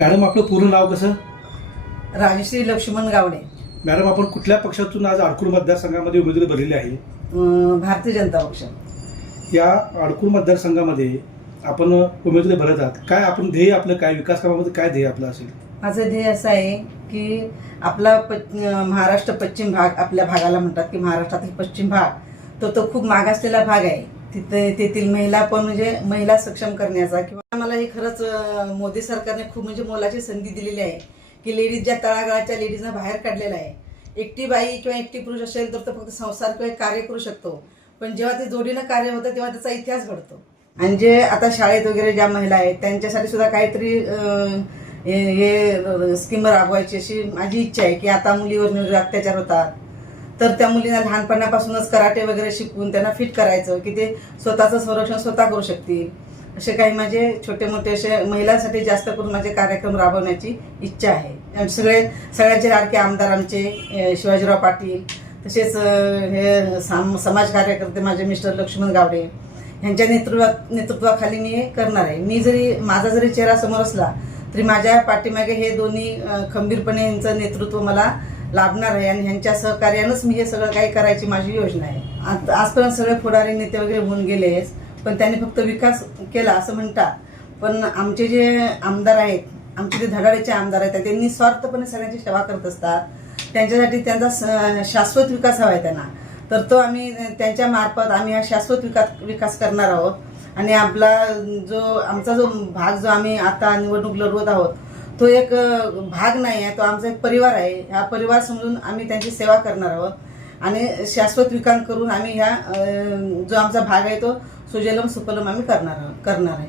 Madam आपलं पूर्ण नाव कसं? राजश्री लक्ष्मण गावडे. मॅडम आपण कुठल्या पक्षातून आज आडकूर मतदारसंघामध्ये उमेदवारी भरलेली आहे? अं, भारतीय जनता पक्ष. या आडकूर मतदारसंघामध्ये आपण उमेदवारी भरत आहात. काय आपण ध्येय आपलं काय विकास कामामध्ये काय ध्येय आपलं असेल? माझं ध्येय असं आहे की आपला प महाराष्ट्र पश्चिम भाग आपल्या भागाला म्हणतात की महाराष्ट्रातील पश्चिम भाग तो तो खूप मागासलेला भाग आहे. तिथे तेथील महिला पण म्हणजे महिला सक्षम करण्याचा किंवा मला हे खरंच मोदी सरकारने खूप म्हणजे मोलाची संधी दिलेली आहे की लेडीज ज्या तळागाळाच्या लेडीजना बाहेर काढलेला आहे. एकटी बाई किंवा एकटी पुरुष असेल तर तो फक्त संसार किंवा एक कार्य करू शकतो. पण जेव्हा ते जोडीनं कार्य होतं तेव्हा त्याचा इतिहास घडतो. आणि जे आता शाळेत वगैरे ज्या महिला आहेत त्यांच्यासाठी सुद्धा काहीतरी हे स्कीम राबवायची अशी माझी इच्छा आहे की आता मुलीवर अत्याचार होतात तर त्या मुलींना लहानपणापासूनच कराटे वगैरे शिकवून त्यांना फिट करायचं की ते स्वतःचं संरक्षण स्वतः करू शकतील. असे काही माझे छोटे मोठे असे महिलांसाठी जास्त करून माझे कार्यक्रम राबवण्याची इच्छा आहे. सगळे सगळ्यांचे लाडके आमदार आमचे शिवाजीराव पाटील तसेच हे साम समाज कार्यकर्ते माझे मिस्टर लक्ष्मण गावडे यांच्या नेतृत्वा नेतृत्वाखाली मी हे करणार आहे. मी जरी माझा जरी चेहरा समोर असला तरी माझ्या पाठीमागे हे दोन्ही खंबीरपणे यांचं नेतृत्व मला लाभणार आहे आणि ह्यांच्या सहकार्यानंच मी हे सगळं काही करायची माझी योजना आहे. आजपर्यंत सगळे पुढारी नेते वगैरे होऊन गेले पण त्यांनी फक्त विकास केला असं म्हणतात. पण आमचे जे आमदार आहेत आमचे जे धडाडेचे आमदार आहेत त्यांनी स्वार्थपणे सगळ्यांची सेवा करत असतात. त्यांच्यासाठी त्यांचा स- शाश्वत विकास हवा आहे त्यांना. तर तो आम्ही त्यांच्या मार्फत आम्ही हा शाश्वत विकास विकास करणार आहोत. आणि आपला जो आमचा जो भाग जो आम्ही आता निवडणूक लढवत आहोत तो एक भाग नाही आहे तो आमचा एक परिवार आहे. हा परिवार समजून आम्ही त्यांची सेवा करणार आहोत. आणि शाश्वत विकास करून आम्ही ह्या जो आमचा भाग आहे तो सुजलम सुपलम आम्ही करणार आहोत करणार आहे.